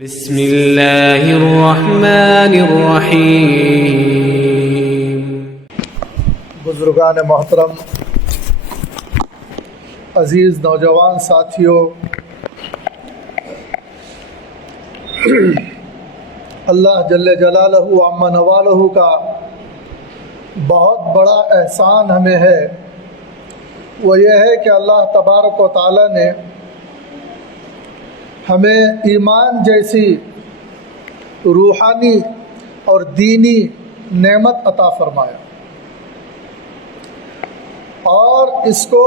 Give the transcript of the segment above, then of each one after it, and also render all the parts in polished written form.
بسم اللہ الرحمن الرحیم۔ بزرگان محترم، عزیز نوجوان ساتھیوں، اللہ جل جلالہ عم نوالہ کا بہت بڑا احسان ہمیں ہے، وہ یہ ہے کہ اللہ تبارک و تعالی نے ہمیں ایمان جیسی روحانی اور دینی نعمت عطا فرمایا اور اس کو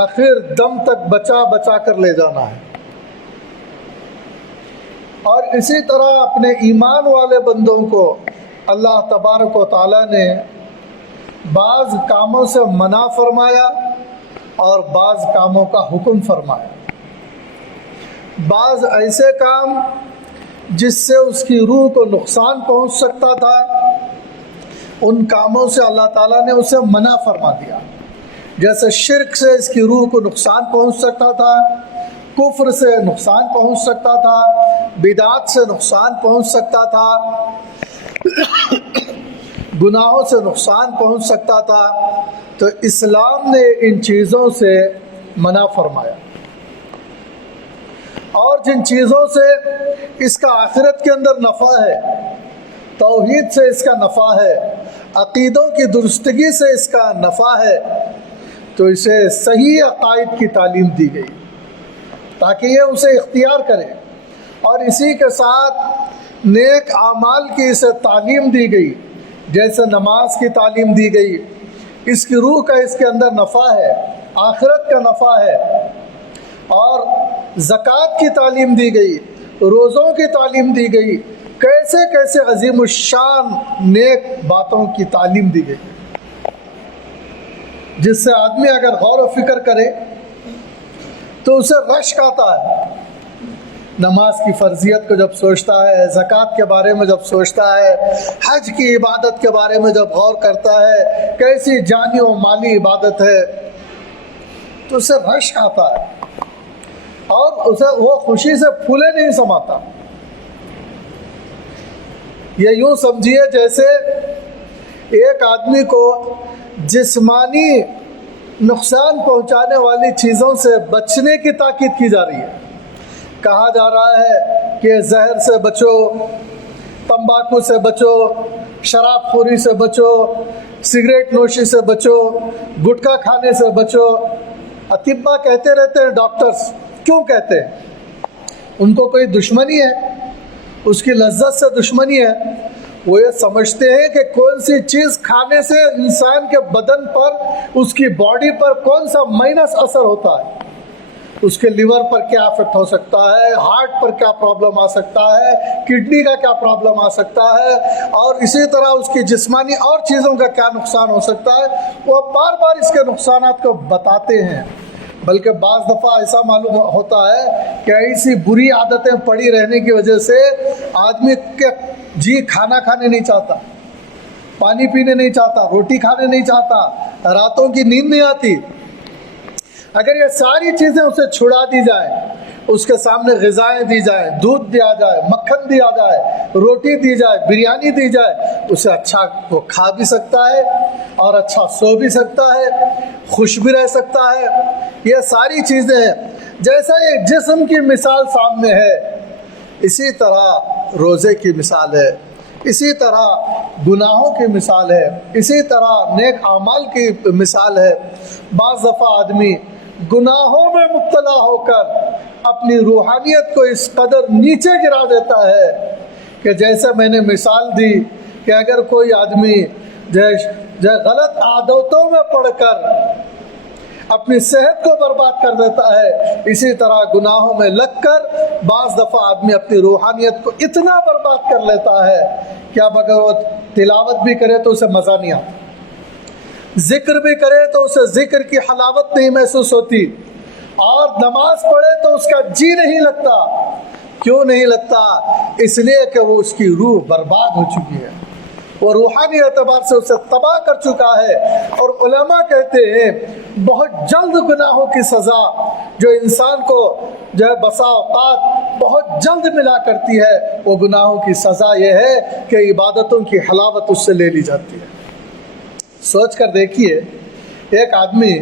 آخر دم تک بچا کر لے جانا ہے، اور اسی طرح اپنے ایمان والے بندوں کو اللہ تبارک و تعالی نے بعض کاموں سے منع فرمایا اور بعض کاموں کا حکم فرمایا۔ بعض ایسے کام جس سے اس کی روح کو نقصان پہنچ سکتا تھا، ان کاموں سے اللہ تعالیٰ نے اسے منع فرما دیا، جیسے شرک سے اس کی روح کو نقصان پہنچ سکتا تھا، کفر سے نقصان پہنچ سکتا تھا، بدعت سے نقصان پہنچ سکتا تھا، گناہوں سے نقصان پہنچ سکتا تھا۔ تو اسلام نے ان چیزوں سے منع فرمایا، اور جن چیزوں سے اس کا آخرت کے اندر نفع ہے، توحید سے اس کا نفع ہے، عقیدوں کی درستگی سے اس کا نفع ہے، تو اسے صحیح عقائد کی تعلیم دی گئی تاکہ یہ اسے اختیار کرے، اور اسی کے ساتھ نیک اعمال کی اسے تعلیم دی گئی، جیسے نماز کی تعلیم دی گئی، اس کی روح کا اس کے اندر نفع ہے، آخرت کا نفع ہے، اور زکوٰۃ کی تعلیم دی گئی، روزوں کی تعلیم دی گئی، کیسے کیسے عظیم الشان نیک باتوں کی تعلیم دی گئی، جس سے آدمی اگر غور و فکر کرے تو اسے رشک آتا ہے۔ نماز کی فرضیت کو جب سوچتا ہے، زکوٰۃ کے بارے میں جب سوچتا ہے، حج کی عبادت کے بارے میں جب غور کرتا ہے، کیسی جانی و مالی عبادت ہے، تو اسے رشک آتا ہے اور اسے وہ خوشی سے پھولے نہیں سماتا۔ یہ یوں سمجھیے جیسے ایک آدمی کو جسمانی نقصان پہنچانے والی چیزوں سے بچنے کی تاکید کی جا رہی ہے، کہا جا رہا ہے کہ زہر سے بچو، تمباکو سے بچو، شراب خوری سے بچو، سگریٹ نوشی سے بچو، گٹکا کھانے سے بچو۔ اطباء کہتے رہتے ہیں، ڈاکٹرز کیوں کہتے ہیں؟ ان کو کوئی دشمنی ہے؟ اس کی لذت سے دشمنی ہے؟ وہ یہ سمجھتے ہیں کہ کون سی چیز کھانے سے انسان کے بدن پر، اس کی باڈی پر کون سا مائنس اثر ہوتا ہے، اس کے لیور پر کیا افیکٹ ہو سکتا ہے، ہارٹ پر کیا پرابلم آ سکتا ہے، کڈنی کا کیا پرابلم آ سکتا ہے، اور اسی طرح اس کی جسمانی اور چیزوں کا کیا نقصان ہو سکتا ہے۔ وہ بار بار اس کے نقصانات کو بتاتے ہیں، بلکہ بعض دفعہ ایسا معلوم ہوتا ہے کہ ایسی بری عادتیں پڑی رہنے کی وجہ سے آدمی کے جی کھانا کھانے نہیں چاہتا، پانی پینے نہیں چاہتا، روٹی کھانے نہیں چاہتا، راتوں کی نیند نہیں آتی۔ اگر یہ ساری چیزیں اسے چھڑا دی جائیں، اس کے سامنے غذائیں دی جائیں، دودھ دیا جائے، مکھن دیا جائے، روٹی دی جائے، بریانی دی جائے، اسے اچھا وہ کھا بھی سکتا ہے اور اچھا سو بھی سکتا ہے، خوش بھی رہ سکتا ہے۔ یہ ساری چیزیں ہیں، جیسا ایک جسم کی مثال سامنے ہے، اسی طرح روزے کی مثال ہے، اسی طرح گناہوں کی مثال ہے، اسی طرح نیک اعمال کی مثال ہے۔ بعض دفعہ آدمی گناہوں میں مبتلا ہو کر اپنی روحانیت کو اس قدر نیچے گرا دیتا ہے کہ جیسے میں نے مثال دی کہ اگر کوئی آدمی غلط عادتوں میں پڑ کر اپنی صحت کو برباد کر دیتا ہے، اسی طرح گناہوں میں لگ کر بعض دفعہ آدمی اپنی روحانیت کو اتنا برباد کر لیتا ہے کہ اب اگر وہ تلاوت بھی کرے تو اسے مزہ نہیں آتا، ذکر بھی کرے تو اسے ذکر کی حلاوت نہیں محسوس ہوتی، اور نماز پڑھے تو اس کا جی نہیں لگتا۔ کیوں نہیں لگتا؟ اس لیے کہ وہ اس کی روح برباد ہو چکی ہے، وہ روحانی اعتبار سے اسے تباہ کر چکا ہے۔ اور علماء کہتے ہیں بہت جلد گناہوں کی سزا جو انسان کو جو ہے بسا اوقات بہت جلد ملا کرتی ہے، وہ گناہوں کی سزا یہ ہے کہ عبادتوں کی حلاوت اس سے لے لی جاتی ہے۔ سوچ کر دیکھیے، ایک آدمی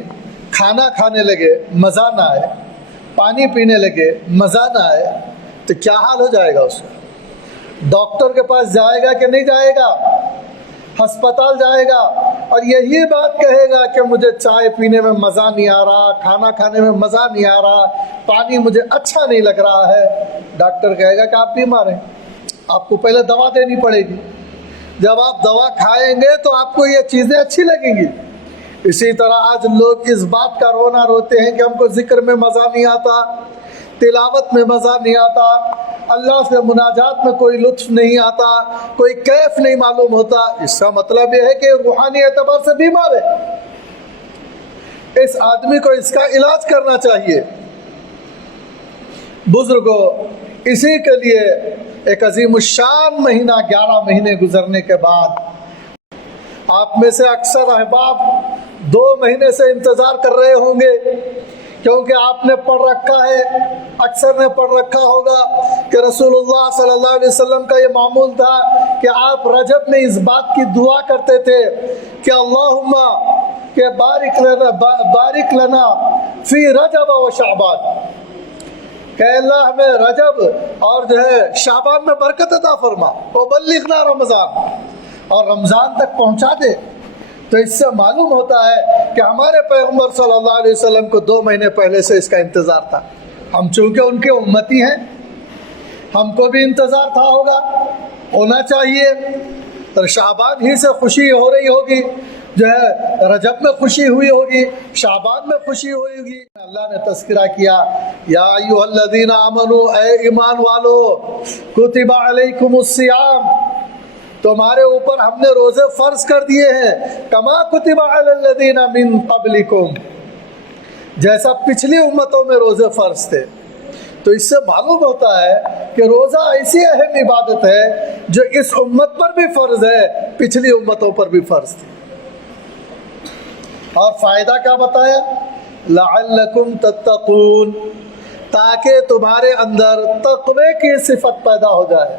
کھانا کھانے لگے مزہ نہ آئے، پانی پینے لگے مزہ نہ آئے، تو کیا حال ہو جائے گا اس کا؟ ڈاکٹر کے پاس جائے گا کہ نہیں جائے گا؟ ہسپتال جائے گا اور یہی بات کہے گا کہ مجھے چائے پینے میں مزہ نہیں آ رہا، کھانا کھانے میں مزہ نہیں آ رہا، پانی مجھے اچھا نہیں لگ رہا ہے۔ ڈاکٹر کہے گا کہ آپ بیمار ہیں، آپ کو پہلے دوا دینی پڑے گی، جب آپ دوا کھائیں گے تو آپ کو یہ چیزیں اچھی لگیں گی۔ اسی طرح آج لوگ اس بات کا رونا روتے ہیں کہ ہم کو ذکر میں مزہ نہیں آتا، تلاوت میں مزہ نہیں آتا، اللہ سے مناجات میں کوئی لطف نہیں آتا، کوئی کیف نہیں معلوم ہوتا۔ اس کا مطلب یہ ہے کہ روحانی اعتبار سے بیمار ہے۔ اس آدمی کو اس کا علاج کرنا چاہیے۔ بزرگوں، اسی کے لیے ایک عظیم الشان مہینہ 11 مہینے گزرنے کے بعد آپ میں سے اکثر احباب 2 مہینے سے انتظار کر رہے ہوں گے، کیونکہ آپ نے پڑھ رکھا ہے، اکثر نے پڑھ رکھا ہوگا کہ رسول اللہ صلی اللہ علیہ وسلم کا یہ معمول تھا کہ آپ رجب میں اس بات کی دعا کرتے تھے کہ اللہم کہ بارک لنا فی رجب و شعبان، کہ اللہ ہمیں رجب اور جو ہے شعبان میں برکت عطا فرما، وبلغنا رمضان، اور رمضان تک پہنچا دے۔ تو اس سے معلوم ہوتا ہے کہ ہمارے پیغمبر صلی اللہ علیہ وسلم کو 2 مہینے پہلے سے اس کا انتظار تھا۔ ہم چونکہ ان کے امتی ہیں، ہم کو بھی انتظار تھا، ہونا چاہیے۔ اور شعبان ہی سے خوشی ہو رہی ہوگی، جو ہے رجب میں خوشی ہوئی ہوگی، شعبان میں خوشی ہوئی ہوگی۔ اللہ نے تذکرہ کیا، یا ایھا الذین آمنوا، اے ایمان والو، کتب علیکم الصیام، تمہارے اوپر ہم نے روزے فرض کر دیے ہیں، کما کتب علی الذین من قبلکم، جیسا پچھلی امتوں میں روزے فرض تھے۔ تو اس سے معلوم ہوتا ہے کہ روزہ ایسی اہم عبادت ہے جو اس امت پر بھی فرض ہے، پچھلی امتوں پر بھی فرض تھی۔ اور فائدہ کیا بتایا؟ لعلکم تتقون، تاکہ تمہارے اندر تقوی کی صفت پیدا ہو جائے۔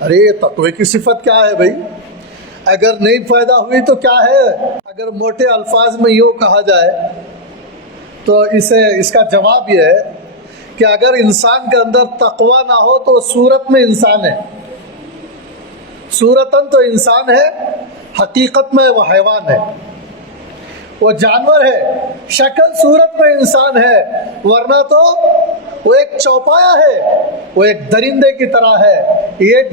ارے تقوی کی صفت کیا ہے بھائی؟ اگر نہیں پیدا ہوئی تو کیا ہے؟ اگر موٹے الفاظ میں یوں کہا جائے تو اس کا جواب یہ ہے کہ اگر انسان کے اندر تقوی نہ ہو تو صورت میں انسان ہے، صورتاً تو انسان ہے، حقیقت میں وہ حیوان ہے، وہ جانور ہے، شکل صورت میں انسان ہے، ورنہ تو وہ ایک چوپایا ہے، وہ ایک درندے کی طرح ہے، ایک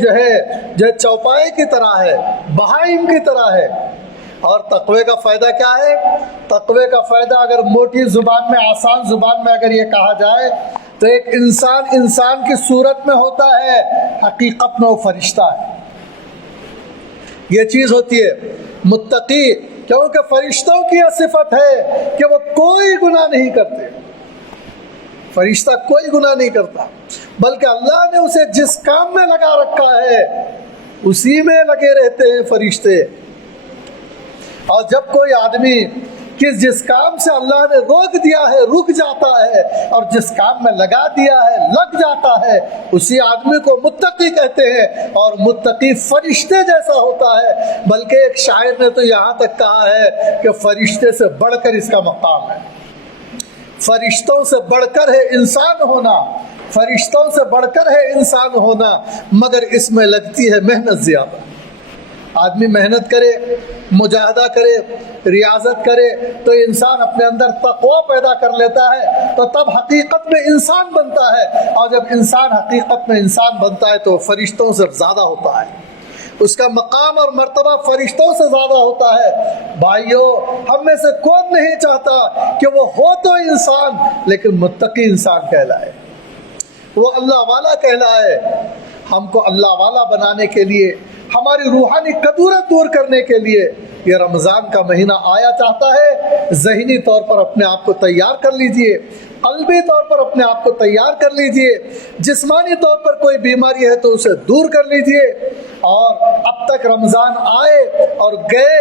جو چوپائے کی طرح ہے، بہائم کی طرح ہے۔ اور تقوی کا فائدہ کیا ہے؟ تقوی کا فائدہ اگر موٹی زبان میں، آسان زبان میں اگر یہ کہا جائے تو ایک انسان کی صورت میں ہوتا ہے، حقیقت میں وہ فرشتہ ہے۔ یہ چیز ہوتی ہے متقی، کیونکہ فرشتوں کی یہ صفت ہے کہ وہ کوئی گناہ نہیں کرتے۔ فرشتہ کوئی گناہ نہیں کرتا، بلکہ اللہ نے اسے جس کام میں لگا رکھا ہے اسی میں لگے رہتے ہیں فرشتے۔ اور جب کوئی آدمی جس کام سے اللہ نے روک دیا ہے رک جاتا ہے، اور جس کام میں لگا دیا ہے لگ جاتا ہے، اسی آدمی کو متقی کہتے ہیں۔ اور متقی فرشتے جیسا ہوتا ہے، بلکہ ایک شاعر نے تو یہاں تک کہا ہے کہ فرشتے سے بڑھ کر اس کا مقام ہے۔ فرشتوں سے بڑھ کر ہے انسان ہونا، فرشتوں سے بڑھ کر ہے انسان ہونا، مگر اس میں لگتی ہے محنت زیادہ۔ آدمی محنت کرے، مجاہدہ کرے، ریاضت کرے تو انسان اپنے اندر تقوی پیدا کر لیتا ہے، تو تب حقیقت میں انسان بنتا ہے۔ اور جب انسان حقیقت میں انسان بنتا ہے تو فرشتوں سے زیادہ ہوتا ہے، اس کا مقام اور مرتبہ فرشتوں سے زیادہ ہوتا ہے۔ بھائیو، ہم میں سے کون نہیں چاہتا کہ وہ ہو تو انسان لیکن متقی انسان کہلائے، وہ اللہ والا کہلائے۔ ہم کو اللہ والا بنانے کے لیے، ہماری روحانی کدورت دور کرنے کے لیے یہ رمضان کا مہینہ آیا چاہتا ہے۔ ذہنی طور پر اپنے آپ کو تیار کر لیجئے، قلبی طور پر اپنے آپ کو تیار کر لیجئے، جسمانی طور پر کوئی بیماری ہے تو اسے دور کر لیجئے، اور اب تک رمضان آئے اور گئے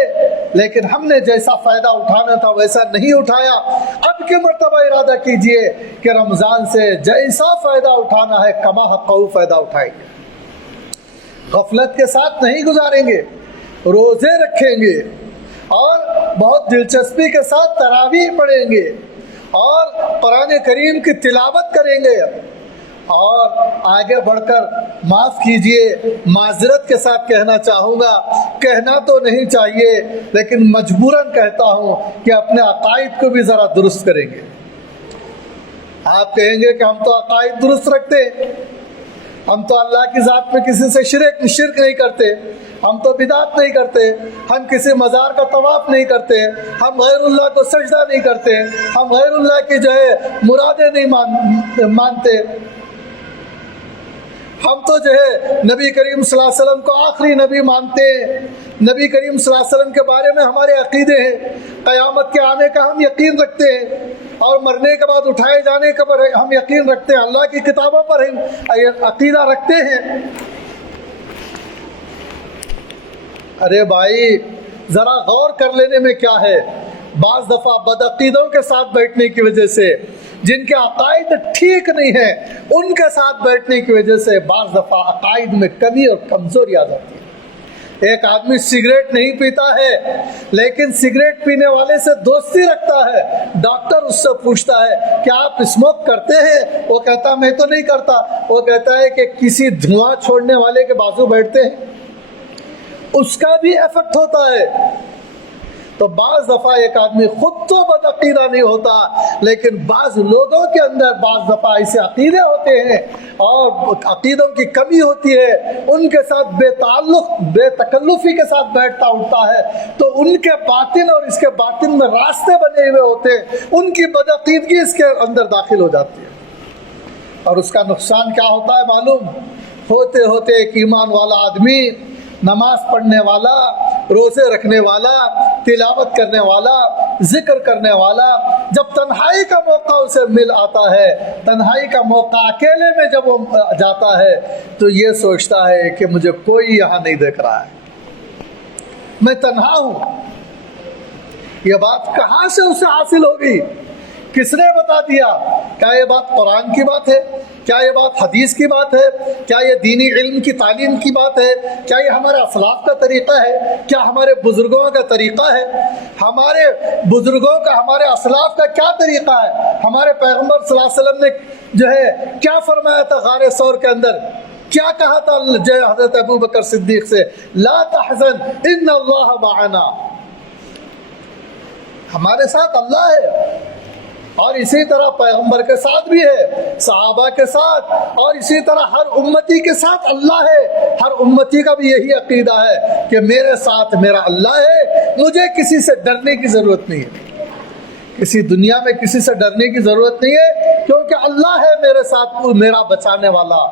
لیکن ہم نے جیسا فائدہ اٹھانا تھا ویسا نہیں اٹھایا. اب کی مرتبہ ارادہ کیجئے کہ رمضان سے جیسا فائدہ اٹھانا ہے کما حقہ فائدہ اٹھائیں گے. غفلت کے ساتھ نہیں گزاریں گے, روزے رکھیں گے اور بہت دلچسپی کے ساتھ تراویح پڑھیں گے اور قرآن کریم کی تلاوت کریں گے. اور آگے بڑھ کر معاف کیجئے, معذرت کے ساتھ کہنا چاہوں گا, کہنا تو نہیں چاہیے لیکن مجبوراً کہتا ہوں کہ اپنے عقائد کو بھی ذرا درست کریں گے. آپ کہیں گے کہ ہم تو عقائد درست رکھتے, ہم تو اللہ کی ذات میں کسی سے شرک نہیں کرتے, ہم تو بدعت نہیں کرتے, ہم کسی مزار کا طواف نہیں کرتے, ہم غیر اللہ کو سجدہ نہیں کرتے, ہم غیر اللہ کی جو ہے مرادیں نہیں مانتے, ہم تو جو ہے نبی کریم صلی اللہ علیہ وسلم کو آخری نبی مانتے ہیں, نبی کریم صلی اللہ علیہ وسلم کے بارے میں ہمارے عقیدے ہیں, قیامت کے آنے کا ہم یقین رکھتے ہیں اور مرنے کے بعد اٹھائے جانے کا ہم یقین رکھتے ہیں, اللہ کی کتابوں پر ہم عقیدہ رکھتے ہیں. ارے بھائی ذرا غور کر لینے میں کیا ہے. بعض دفعہ بدعقیدوں کے ساتھ بیٹھنے کی وجہ سے, جن کے عقائد ٹھیک نہیں ہیں ان کے ساتھ بیٹھنے کی وجہ سے بعض دفعہ عقائد میں کمی اور کمزوری آ جاتی ہے. ایک آدمی سگریٹ نہیں پیتا ہے لیکن سگریٹ پینے والے سے دوستی رکھتا ہے. ڈاکٹر اس سے پوچھتا ہے کیا آپ اسموک کرتے ہیں؟ وہ کہتا میں تو نہیں کرتا. وہ کہتا ہے کہ کسی دھواں چھوڑنے والے کے بازو بیٹھتے ہیں, اس کا بھی ایفیکٹ ہوتا ہے. تو بعض دفعہ ایک آدمی خود تو بدعقیدہ نہیں ہوتا لیکن بعض لوگوں کے اندر بعض دفعہ ایسے عقیدے ہوتے ہیں اور عقیدوں کی کمی ہوتی ہے, ان کے ساتھ بے تعلق بے تکلفی کے ساتھ بیٹھتا اٹھتا ہے تو ان کے باطن اور اس کے باطن میں راستے بنے ہوئے ہوتے ہیں, ان کی بدعقیدگی اس کے اندر داخل ہو جاتی ہے. اور اس کا نقصان کیا ہوتا ہے معلوم ہوتے ہوتے ایک ایمان والا آدمی, نماز پڑھنے والا, روزے رکھنے والا, تلاوت کرنے والا, ذکر کرنے والا, جب تنہائی کا موقع اسے مل آتا ہے, تنہائی کا موقع اکیلے میں جب وہ جاتا ہے تو یہ سوچتا ہے کہ مجھے کوئی یہاں نہیں دیکھ رہا ہے, میں تنہا ہوں. یہ بات کہاں سے اسے حاصل ہوگی؟ کس نے بتا دیا؟ کیا یہ بات قرآن کی بات ہے؟ کیا یہ بات حدیث کی بات ہے؟ کیا یہ دینی علم کی تعلیم کی بات ہے؟ کیا یہ ہمارے اسلاف کا طریقہ ہے؟ کیا ہمارے بزرگوں کا طریقہ ہے؟ ہمارے بزرگوں کا, ہمارے اسلاف کا کیا طریقہ ہے؟ ہمارے پیغمبر صلی اللہ علیہ وسلم نے جو ہے کیا فرمایا تھا غار ثور کے اندر؟ کیا کہا تھا حضرت ابو بکر صدیق سے؟ لا تحزن ان اللہ معنا, ہمارے ساتھ اللہ ہے. اور اسی طرح پیغمبر کے ساتھ بھی ہے, صحابہ کے ساتھ, اور اسی طرح ہر امتی کے ساتھ اللہ ہے. ہر امتی کا بھی یہی عقیدہ ہے کہ میرے ساتھ میرا اللہ ہے, مجھے کسی سے ڈرنے کی ضرورت نہیں ہے, کسی دنیا میں کسی سے ڈرنے کی ضرورت نہیں ہے کیونکہ اللہ ہے میرے ساتھ, میرا بچانے والا.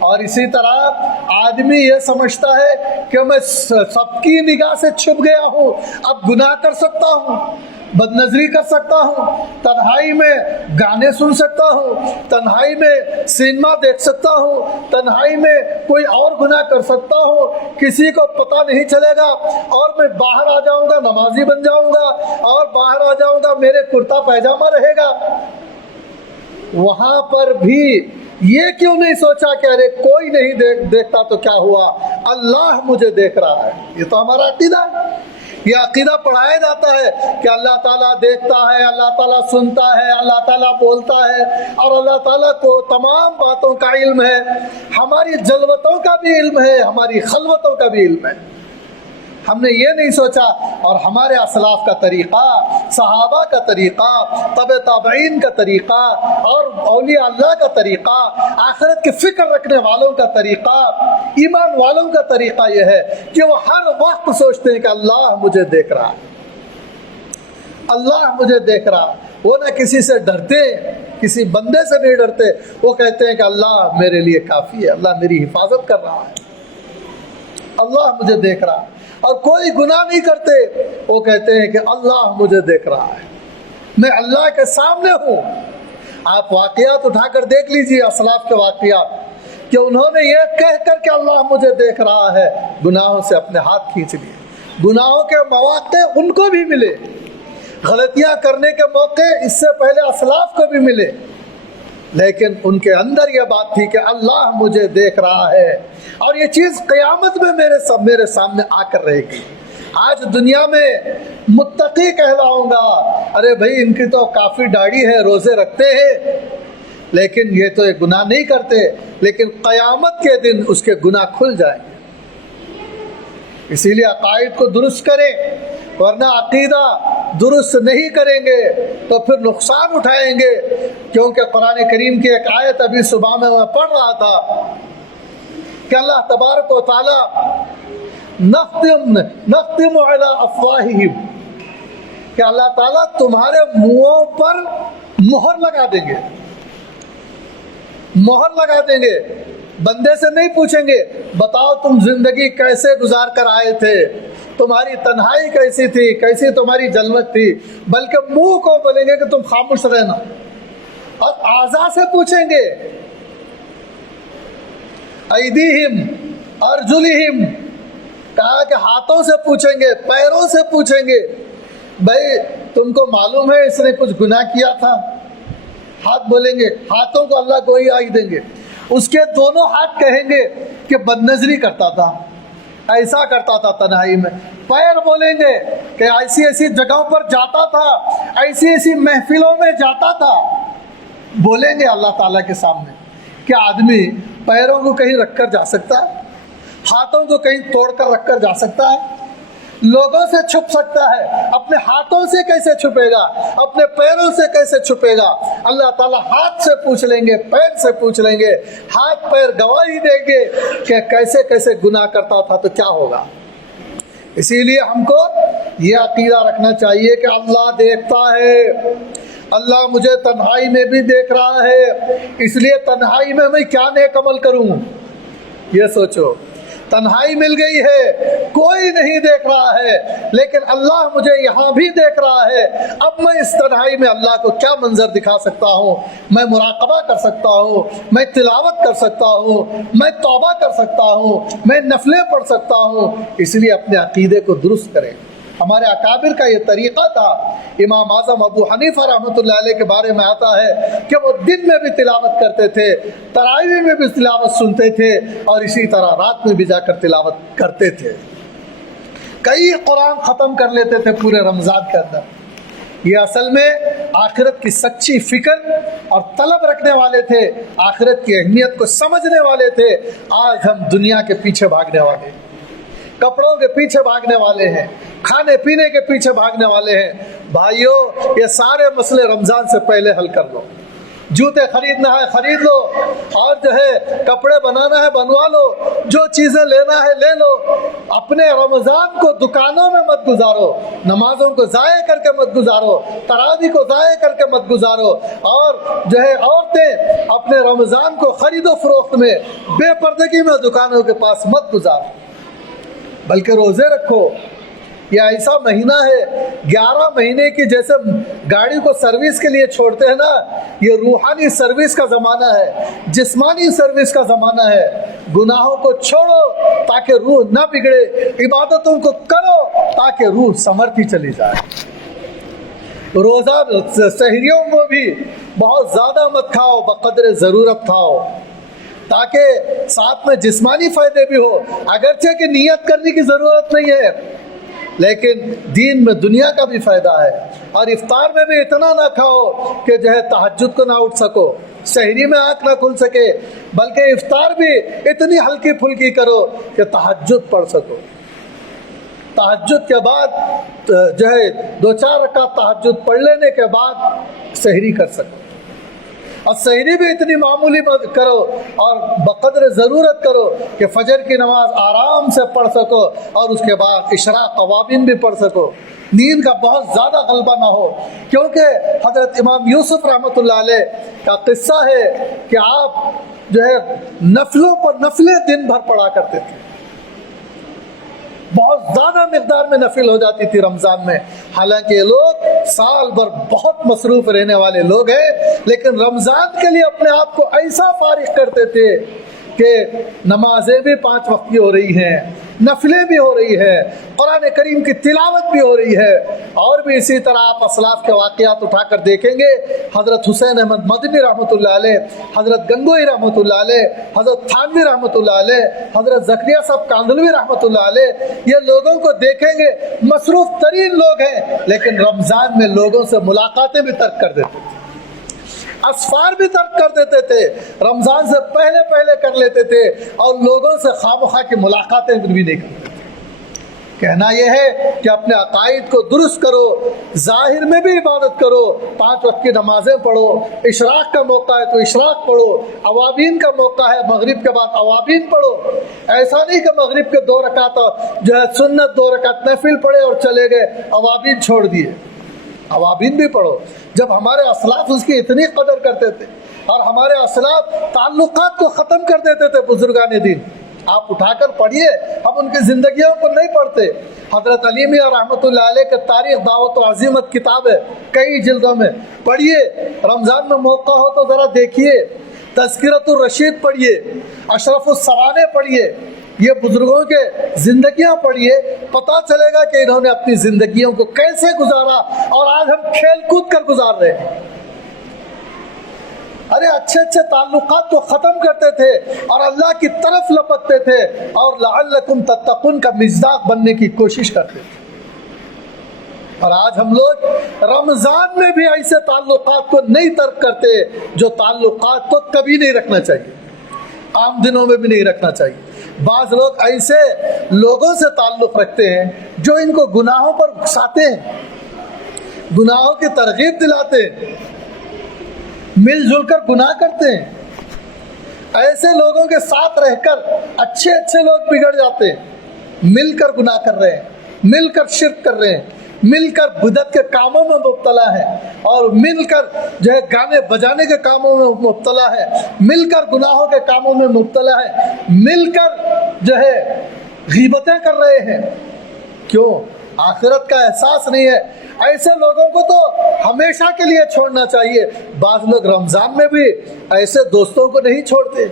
اور اسی طرح آدمی یہ سمجھتا ہے کہ میں سب کی نگاہ سے چھپ گیا ہوں, اب گناہ کر سکتا ہوں, بد نظری کر سکتا ہوں, تنہائی میں گانے سن سکتا ہوں, تنہائی میں سینما دیکھ سکتا ہوں, تنہائی میں کوئی اور گناہ کر سکتا ہوں, کسی کو پتہ نہیں چلے گا, اور میں باہر آ جاؤں گا نمازی بن جاؤں گا, اور باہر آ جاؤں گا میرے کرتا پیجامہ رہے گا. وہاں پر بھی یہ کیوں نہیں سوچا کہ ارے کوئی نہیں دیکھتا تو کیا ہوا, اللہ مجھے دیکھ رہا ہے. یہ تو ہمارا عقیدہ ہے, یہ عقیدہ پڑھایا جاتا ہے کہ اللہ تعالیٰ دیکھتا ہے, اللہ تعالیٰ سنتا ہے, اللہ تعالیٰ بولتا ہے, اور اللہ تعالیٰ کو تمام باتوں کا علم ہے, ہماری جلوتوں کا بھی علم ہے, ہماری خلوتوں کا بھی علم ہے. ہم نے یہ نہیں سوچا. اور ہمارے اسلاف کا طریقہ, صحابہ کا طریقہ, تبع تابعین کا طریقہ, اور اولیاء اللہ کا طریقہ, آخرت کی فکر رکھنے والوں کا طریقہ, ایمان والوں کا طریقہ یہ ہے کہ وہ ہر وقت سوچتے ہیں کہ اللہ مجھے دیکھ رہا ہے, اللہ مجھے دیکھ رہا. وہ نہ کسی سے ڈرتے, کسی بندے سے نہیں ڈرتے, وہ کہتے ہیں کہ اللہ میرے لیے کافی ہے, اللہ میری حفاظت کر رہا ہے, اللہ مجھے دیکھ رہا ہے. اور کوئی گناہ نہیں کرتے, وہ کہتے ہیں کہ اللہ مجھے دیکھ رہا ہے, میں اللہ کے سامنے ہوں. آپ واقعات اٹھا کر دیکھ لیجئے, اسلاف کے واقعات. کہ انہوں نے یہ کہہ کر کہ اللہ مجھے دیکھ رہا ہے گناہوں سے اپنے ہاتھ کھینچ لیے. گناہوں کے مواقع ان کو بھی ملے، غلطیاں کرنے کے موقع اس سے پہلے اسلاف کو بھی ملے، لیکن ان کے اندر یہ بات تھی کہ اللہ مجھے دیکھ رہا ہے، اور یہ چیز قیامت میں میرے سامنے آ کر رہے گی. آج دنیا میں متقی کہلاؤں گا، ارے بھائی ان کی تو کافی داڑھی ہے، روزے رکھتے ہیں، لیکن یہ تو ایک گناہ نہیں کرتے، لیکن قیامت کے دن اس کے گناہ کھل جائیں گے. اسی لیے عقائد کو درست کریں، ورنہ عقیدہ درست نہیں کریں گے تو پھر نقصان اٹھائیں گے. کیونکہ قرآن کریم کی ایک آیت ابھی صبح میں پڑھ رہا تھا کہ اللہ تبارک و تعالی نختم علی افواہہم، کہ اللہ تعالیٰ تمہارے منہوں پر مہر لگا دیں گے. مہر لگا دیں گے. بندے سے نہیں پوچھیں گے بتاؤ تم زندگی کیسے گزار کر آئے تھے، تمہاری تنہائی کیسی تھی، کیسی تمہاری جلوت تھی، بلکہ منہ کو بولیں گے کہ تم خاموش رہنا. اور اعضاء سے پوچھیں گے، ایدیہم ارجلہم، کہا کہ ہاتھوں سے پوچھیں گے، پیروں سے پوچھیں گے، بھائی تم کو معلوم ہے اس نے کچھ گناہ کیا تھا؟ ہاتھ بولیں گے، ہاتھوں کو اللہ گوئی آئی دیں گے. اس کے دونوں ہاتھ کہیں گے کہ بد نظری کرتا تھا، ایسا کرتا تھا تنہائی میں. پیر بولیں گے کہ ایسی ایسی جگہوں پر جاتا تھا، ایسی ایسی محفلوں میں جاتا تھا. بولیں گے اللہ تعالیٰ کے سامنے. کیا آدمی پیروں کو کہیں رکھ کر جا سکتا ہے؟ ہاتھوں کو کہیں توڑ کر رکھ کر جا سکتا ہے؟ لوگوں سے چھپ سکتا ہے، اپنے ہاتھوں سے کیسے چھپے گا؟ اپنے پیروں سے کیسے چھپے گا؟ اللہ تعالیٰ ہاتھ سے پوچھ لیں گے، پیر سے پوچھ لیں گے، ہاتھ پیر گواہی دیں گے کہ کیسے کیسے گناہ کرتا تھا. تو کیا ہوگا؟ اسی لیے ہم کو یہ عقیدہ رکھنا چاہیے کہ اللہ دیکھتا ہے، اللہ مجھے تنہائی میں بھی دیکھ رہا ہے. اس لیے تنہائی میں میں کیا نیک عمل کروں؟ یہ سوچو. تنہائی مل گئی ہے، کوئی نہیں دیکھ رہا ہے، لیکن اللہ مجھے یہاں بھی دیکھ رہا ہے. اب میں اس تنہائی میں اللہ کو کیا منظر دکھا سکتا ہوں؟ میں مراقبہ کر سکتا ہوں، میں تلاوت کر سکتا ہوں، میں توبہ کر سکتا ہوں، میں نفلیں پڑھ سکتا ہوں. اس لیے اپنے عقیدے کو درست کریں. ہمارے اکابر کا یہ طریقہ تھا. امام اعظم ابو حنیفہ رحمۃ اللہ علیہ کے بارے میں آتا ہے کہ وہ دن میں بھی تلاوت کرتے تھے، تراویح میں بھی تلاوت سنتے تھے، اور اسی طرح رات میں بھی جا کر تلاوت کرتے تھے. کئی قرآن ختم کر لیتے تھے پورے رمضان کے اندر. یہ اصل میں آخرت کی سچی فکر اور طلب رکھنے والے تھے، آخرت کی اہمیت کو سمجھنے والے تھے. آج ہم دنیا کے پیچھے بھاگنے والے ہیں، کپڑوں کے پیچھے بھاگنے والے ہیں، کھانے پینے کے پیچھے بھاگنے والے ہیں. بھائیو یہ سارے مسئلے رمضان سے پہلے حل کر لو. جوتے خریدنا ہے خرید لو، اور جو ہے کپڑے بنانا ہے بنوا لو، جو چیزیں لینا ہے لے لو. اپنے رمضان کو دکانوں میں مت گزارو، نمازوں کو ضائع کر کے مت گزارو، تراویح کو ضائع کر کے مت گزارو. اور جو ہے عورتیں اپنے رمضان کو خرید و فروخت میں، بے پردگی میں دکانوں کے پاس مت گزارو، بلکہ روزے رکھو. یہ ایسا مہینہ ہے، 11 مہینے کی جیسے گاڑی کو سروس کے لیے چھوڑتے ہیں نا، یہ روحانی سروس کا زمانہ ہے، جسمانی سروس کا زمانہ ہے. گناہوں کو چھوڑو تاکہ روح نہ بگڑے، عبادتوں کو کرو تاکہ روح سنورتی چلی جائے. روزہ سحریوں کو بھی بہت زیادہ مت کھاؤ، بقدر ضرورت کھاؤ، تاکہ ساتھ میں جسمانی فائدے بھی ہو. اگرچہ کہ نیت کرنے کی ضرورت نہیں ہے، لیکن دین میں دنیا کا بھی فائدہ ہے. اور افطار میں بھی اتنا نہ کھاؤ کہ جو ہے تہجد کو نہ اٹھ سکو، سحری میں آنکھ نہ کھل سکے، بلکہ افطار بھی اتنی ہلکی پھلکی کرو کہ تہجد پڑھ سکو. تہجد کے بعد جو ہے 2-4 رکعت تہجد پڑھ لینے کے بعد سحری کر سکو. اور سحری بھی اتنی معمولی کرو اور بقدر ضرورت کرو کہ فجر کی نماز آرام سے پڑھ سکو، اور اس کے بعد اشراق قوابین بھی پڑھ سکو. نیند کا بہت زیادہ غلبہ نہ ہو، کیونکہ حضرت امام یوسف رحمۃ اللہ علیہ کا قصہ ہے کہ آپ جو ہے نفلوں پر نفلیں دن بھر پڑھا کرتے تھے. بہت زیادہ مقدار میں نفل ہو جاتی تھی رمضان میں. حالانکہ یہ لوگ سال بھر بہت مصروف رہنے والے لوگ ہیں، لیکن رمضان کے لیے اپنے آپ کو ایسا فارغ کرتے تھے کہ نمازیں بھی 5 وقت کی ہو رہی ہیں، نفلیں بھی ہو رہی ہیں، قرآن کریم کی تلاوت بھی ہو رہی ہے، اور بھی اسی طرح آپ اسلاف کے واقعات اٹھا کر دیکھیں گے، حضرت حسین احمد مدنی رحمۃ اللہ علیہ، حضرت گنگوئی رحمۃ اللہ علیہ، حضرت تھانوی رحمۃ اللہ علیہ، حضرت زکریا صاحب کاندھلوی رحمۃ اللہ علیہ، یہ لوگوں کو دیکھیں گے مصروف ترین لوگ ہیں، لیکن رمضان میں لوگوں سے ملاقاتیں بھی ترک کر دیتے تھے، اسفار بھی ترک کر دیتے تھے، رمضان سے پہلے کر لیتے تھے، اور لوگوں سے خواہ کی ملاقاتیں بھی نہیں کرتے تھے۔ کہنا یہ ہے کہ اپنے عقائد کو درست کرو، ظاہر میں بھی عبادت کرو، 5 وقت کی نمازیں پڑھو، اشراق کا موقع ہے تو اشراق پڑھو، اوابین کا موقع ہے مغرب کے بعد اوابین پڑھو، ایسا نہیں کہ مغرب کے 2 رکعت جو ہے سنت 2 رکعت نفل پڑھے اور چلے گئے، اوابین چھوڑ دیے، اوابین بھی پڑھو۔ جب ہمارے اسلاف اس کی اتنی قدر کرتے تھے، اور ہمارے اسلاف تعلقات کو ختم کر دیتے تھے بزرگان دین، آپ اٹھا کر پڑھیے، ہم ان کی زندگیوں کو نہیں پڑھتے۔ حضرت علی میاں رحمۃ اللہ علیہ کا تاریخ دعوت و عزیمت کتاب ہے، کئی جلدوں میں، پڑھیے، رمضان میں موقع ہو تو ذرا دیکھیے، تذکرۃ الرشید پڑھیے، اشرف السوانح پڑھیے، یہ بزرگوں کے زندگیاں پڑھیے، پتہ چلے گا کہ انہوں نے اپنی زندگیوں کو کیسے گزارا، اور آج ہم کھیل کود کر گزار رہے ہیں۔ ارے اچھے تعلقات کو ختم کرتے تھے اور اللہ کی طرف لپکتے تھے، اور لعلکم تتقون کا مصداق بننے کی کوشش کرتے تھے۔ اور آج ہم لوگ رمضان میں بھی ایسے تعلقات کو نہیں ترک کرتے جو تعلقات کو کبھی نہیں رکھنا چاہیے، عام دنوں میں بھی نہیں رکھنا چاہیے۔ بعض لوگ ایسے لوگوں سے تعلق رکھتے ہیں جو ان کو گناہوں پر اکساتے ہیں، گناہوں کی ترغیب دلاتے ہیں، مل جل کر گناہ کرتے ہیں۔ ایسے لوگوں کے ساتھ رہ کر اچھے لوگ بگڑ جاتے ہیں، مل کر گناہ کر رہے ہیں، مل کر شرک کر رہے ہیں، مل کر بدعت کے کاموں میں مبتلا ہے، اور مل کر جو ہے گانے بجانے کے کاموں میں مبتلا ہے، مل کر گناہوں کے کاموں میں مبتلا ہے، مل کر جو ہے غیبتیں کر رہے ہیں۔ کیوں؟ آخرت کا احساس نہیں ہے۔ ایسے لوگوں کو تو ہمیشہ کے لیے چھوڑنا چاہیے۔ بعض لوگ رمضان میں بھی ایسے دوستوں کو نہیں چھوڑتے،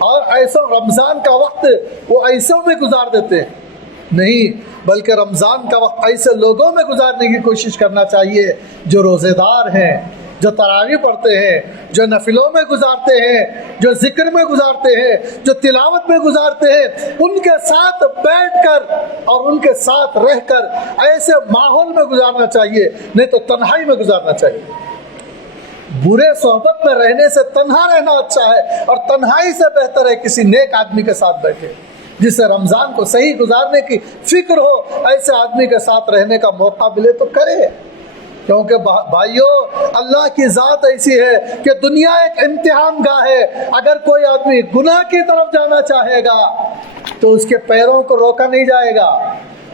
اور ایسا رمضان کا وقت وہ ایسوں میں گزار دیتے ہیں، نہیں، بلکہ رمضان کا وقت ایسے لوگوں میں گزارنے کی کوشش کرنا چاہیے جو روزے دار ہیں، جو تراویح پڑھتے ہیں، جو نفلوں میں گزارتے ہیں، جو ذکر میں گزارتے ہیں، جو تلاوت میں گزارتے ہیں، ان کے ساتھ بیٹھ کر اور ان کے ساتھ رہ کر ایسے ماحول میں گزارنا چاہیے، نہیں تو تنہائی میں گزارنا چاہیے۔ برے صحبت میں رہنے سے تنہا رہنا اچھا ہے، اور تنہائی سے بہتر ہے کسی نیک آدمی کے ساتھ بیٹھے جس سے رمضان کو صحیح گزارنے کی فکر ہو، ایسے آدمی کے ساتھ رہنے کا موقع ملے تو کرے۔ کیونکہ بھائیو، اللہ کی ذات ایسی ہے کہ دنیا ایک امتحان گاہ ہے۔ اگر کوئی آدمی گناہ کی طرف جانا چاہے گا تو اس کے پیروں کو روکا نہیں جائے گا،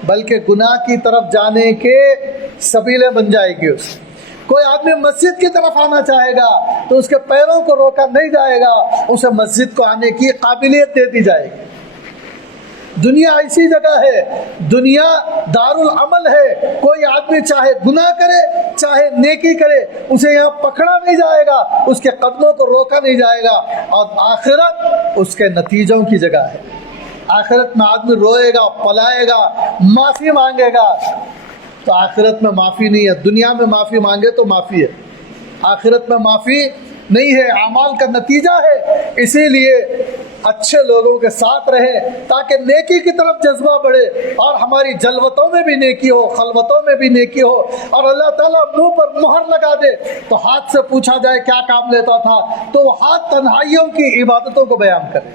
بلکہ گناہ کی طرف جانے کے سبیلیں بن جائے گی اس۔ کوئی آدمی مسجد کی طرف آنا چاہے گا تو اس کے پیروں کو روکا نہیں جائے گا، اسے مسجد کو آنے کی قابلیت دے دی جائے گی۔ دنیا ایسی جگہ ہے، دنیا دارالعمل ہے، کوئی آدمی چاہے گناہ کرے چاہے نیکی کرے، اسے یہاں پکڑا نہیں جائے گا، اس کے قدموں کو روکا نہیں جائے گا، اور آخرت اس کے نتیجوں کی جگہ ہے۔ آخرت میں آدمی روئے گا، پلائے گا، معافی مانگے گا، تو آخرت میں معافی نہیں ہے۔ دنیا میں معافی مانگے تو معافی ہے، آخرت میں معافی نہیں ہے، اعمال کا نتیجہ ہے۔ اسی لیے اچھے لوگوں کے ساتھ رہیں تاکہ نیکی کی طرف جذبہ بڑھے، اور ہماری جلوتوں میں بھی نیکی ہو، خلوتوں میں بھی نیکی ہو، اور اللہ تعالیٰ منہ پر مہر لگا دے تو ہاتھ سے پوچھا جائے کیا کام لیتا تھا، تو وہ ہاتھ تنہائیوں کی عبادتوں کو بیان کرے۔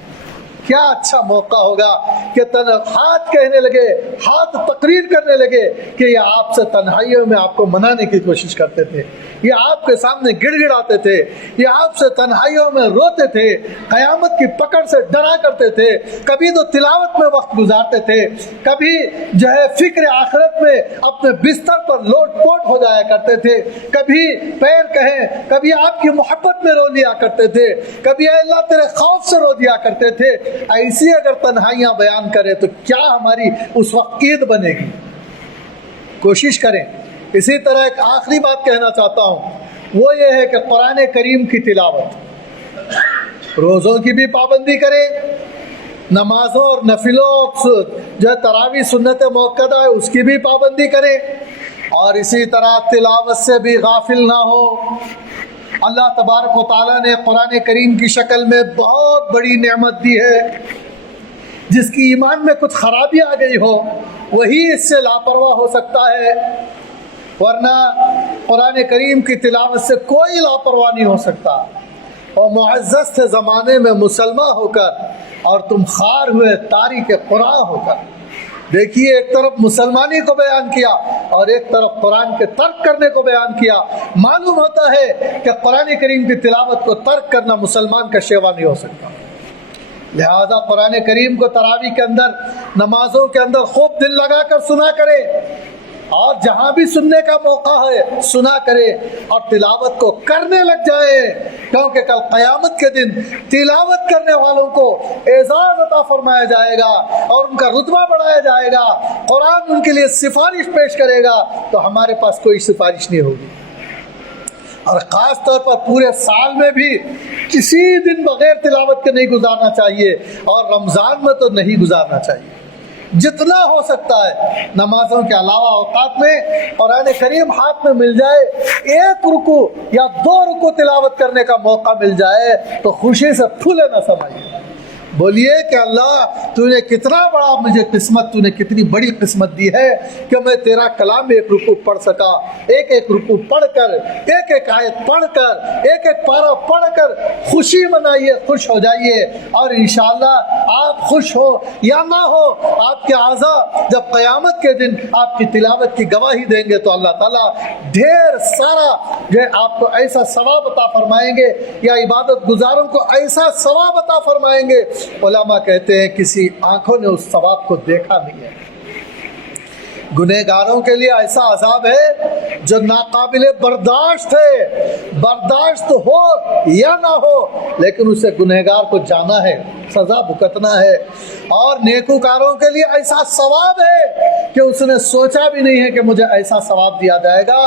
کیا اچھا موقع ہوگا کہ ہاتھ کہنے لگے، ہاتھ تقریر کرنے لگے کہ یہ آپ سے تنہائیوں میں آپ کو منانے کی کوشش کرتے تھے، یہ آپ کے سامنے گڑ گڑاتے تھے، یہ آپ سے تنہائیوں میں روتے تھے، قیامت کی پکڑ سے ڈرا کرتے تھے، کبھی تو تلاوت میں وقت گزارتے تھے، کبھی جو ہے فکر آخرت میں اپنے بستر پر لوٹ پوٹ ہو جایا کرتے تھے، کبھی پیر کہیں، کبھی آپ کی محبت میں رو لیا کرتے تھے، کبھی اے اللہ تیرے خوف سے رو دیا کرتے تھے۔ ایسی اگر تنہائیاں بیان کرے تو کیا ہماری اس وقت عید بنے گی؟ کوشش کریں۔ اسی طرح ایک آخری بات کہنا چاہتا ہوں، وہ یہ ہے کہ قرآن کریم کی تلاوت روزوں کی بھی پابندی کرے، نمازوں اور نفلوں جو ہے تراویح سنت موقدہ ہے اس کی بھی پابندی کرے، اور اسی طرح تلاوت سے بھی غافل نہ ہو۔ اللہ تبارک و تعالیٰ نے قرآن کریم کی شکل میں بہت بڑی نعمت دی ہے، جس کی ایمان میں کچھ خرابی آ گئی ہو وہی اس سے لاپرواہ ہو سکتا ہے، ورنہ قرآن کریم کی تلاوت سے کوئی لاپرواہ نہیں ہو سکتا۔ اور معزز تھے زمانے میں مسلمان ہو کر اور تم خار ہوئے تاریک قرآن ہو کر۔ دیکھیے، ایک طرف مسلمانی کو بیان کیا اور ایک طرف قرآن کے ترک کرنے کو بیان کیا۔ معلوم ہوتا ہے کہ قرآن کریم کی تلاوت کو ترک کرنا مسلمان کا شیوا نہیں ہو سکتا۔ لہذا قرآن کریم کو تراویح کے اندر، نمازوں کے اندر خوب دل لگا کر سنا کرے، اور جہاں بھی سننے کا موقع ہے سنا کرے اور تلاوت کو کرنے لگ جائے، کیونکہ کل قیامت کے دن تلاوت کرنے والوں کو اعزاز عطا فرمایا جائے گا اور ان کا رتبہ بڑھایا جائے گا، قرآن ان کے لیے سفارش پیش کرے گا، تو ہمارے پاس کوئی سفارش نہیں ہوگی۔ اور خاص طور پر پورے سال میں بھی کسی دن بغیر تلاوت کے نہیں گزارنا چاہیے، اور رمضان میں تو نہیں گزارنا چاہیے۔ جتنا ہو سکتا ہے نمازوں کے علاوہ اوقات میں قرآن کریم ہاتھ میں مل جائے، ایک رکوع یا 2 رکوع تلاوت کرنے کا موقع مل جائے تو خوشی سے پھولے نہ سمائیے، بولیے کہ اللہ تو نے کتنا بڑا مجھے قسمت، تو نے کتنی بڑی قسمت دی ہے کہ میں تیرا کلام ایک رکوع پڑھ سکا۔ ایک ایک رکوع پڑھ کر، ایک ایک آیت پڑھ کر، ایک ایک پارہ پڑھ کر خوشی منائیے، خوش ہو جائیے، اور انشاءاللہ آپ خوش ہو یا نہ ہو، آپ کے اعضاء جب قیامت کے دن آپ کی تلاوت کی گواہی دیں گے تو اللہ تعالیٰ ڈھیر سارا جو ہے آپ کو ایسا ثواب عطا فرمائیں گے، یا عبادت گزاروں کو ایسا ثواب عطا فرمائیں گے۔ علماء کہتے ہیں کسی آنکھوں نے اس ثواب کو دیکھا نہیں ہے۔ گنہگاروں کے لیے ایسا عذاب ہے جو ناقابل برداشت ہے، برداشت ہو یا نہ ہو لیکن اسے گنہگار کو جانا ہے، سزا بھگتنا ہے۔ اور نیکوکاروں کے لیے ایسا ثواب ہے کہ اس نے سوچا بھی نہیں ہے کہ مجھے ایسا ثواب دیا جائے گا،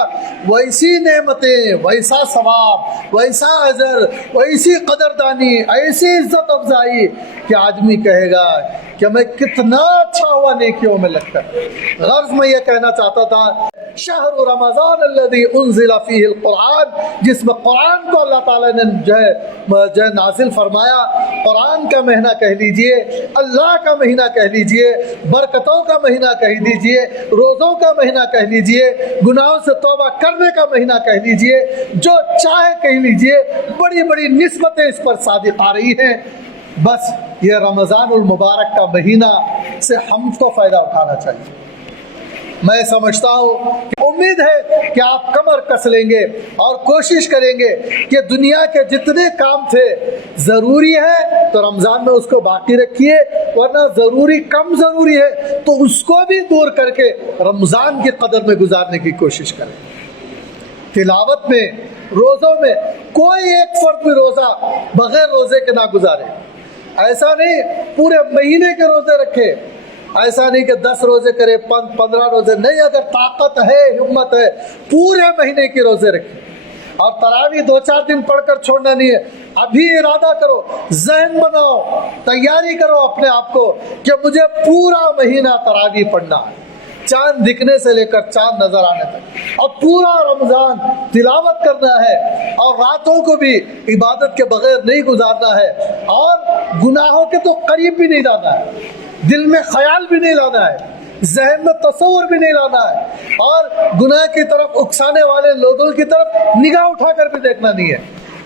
ویسی نعمتیں، ویسا ثواب، ویسا اجر، ویسی قدردانی، ایسی عزت افزائی کہ آدمی کہے گا کہ میں کتنا اچھا ہوا نیکیوں میں لگ کر۔ غرض میں یہ کہنا چاہتا تھا، شہر رمضان الذی انزل فیہ القرآن، جس میں قرآن کو اللہ تعالیٰ نے جو ہے نازل فرمایا، قرآن کا مہینہ کہہ لیجئے، اللہ کا مہینہ کہہ لیجئے، برکتوں کا مہینہ کہہ لیجئے، روزوں کا مہینہ کہہ لیجئے، گناہوں سے توبہ کرنے کا مہینہ کہہ لیجئے، جو چاہے کہہ لیجئے، بڑی بڑی نسبتیں اس پر صادق آ رہی ہیں۔ بس یہ رمضان المبارک کا مہینہ سے ہم کو فائدہ اٹھانا چاہیے۔ میں سمجھتا ہوں کہ امید ہے کہ آپ کمر کس لیں گے اور کوشش کریں گے کہ دنیا کے جتنے کام تھے ضروری ہے تو رمضان میں اس کو باقی رکھیے، ورنہ ضروری کم ضروری ہے تو اس کو بھی دور کر کے رمضان کی قدر میں گزارنے کی کوشش کریں۔ تلاوت میں، روزوں میں کوئی ایک فرد بھی روزہ بغیر روزے کے نہ گزارے۔ ایسا نہیں پورے مہینے کے روزے رکھے، ایسا نہیں کہ 10 روزے کرے، 15 روزے نہیں، اگر طاقت ہے، ہمت ہے، پورے مہینے کے روزے رکھے۔ اور تراویح 2-4 دن پڑھ کر چھوڑنا نہیں ہے، ابھی ارادہ کرو، ذہن بناؤ، تیاری کرو اپنے آپ کو کہ مجھے پورا مہینہ تراویح پڑھنا ہے، چاند دکھنے سے لے کر چاند نظر آنے تک، اور پورا رمضان تلاوت کرنا ہے، اور راتوں کو بھی عبادت کے بغیر نہیں گزارنا ہے، اور گناہوں کے تو قریب بھی نہیں جانا ہے، دل میں خیال بھی نہیں لانا ہے، ذہن میں تصور بھی نہیں لانا ہے، اور گناہ کی طرف اکسانے والے لوگوں کی طرف نگاہ اٹھا کر بھی دیکھنا نہیں ہے۔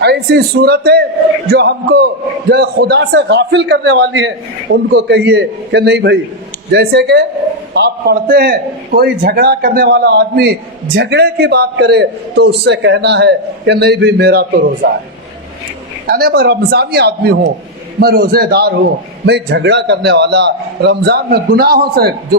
ایسی صورتیں جو ہم کو جو خدا سے غافل کرنے والی ہیں ان کو کہیے کہ نہیں بھائی، جیسے کہ آپ پڑھتے ہیں کوئی جھگڑا کرنے والا آدمی جھگڑے کی بات کرے تو اس سے کہنا ہے کہ نہیں بھائی میرا تو روزہ ہے، یعنی میں رمضانی آدمی ہوں، میں روزے دار ہوں، میں جھگڑا کرنے والا، رمضان میں گناہوں سے جو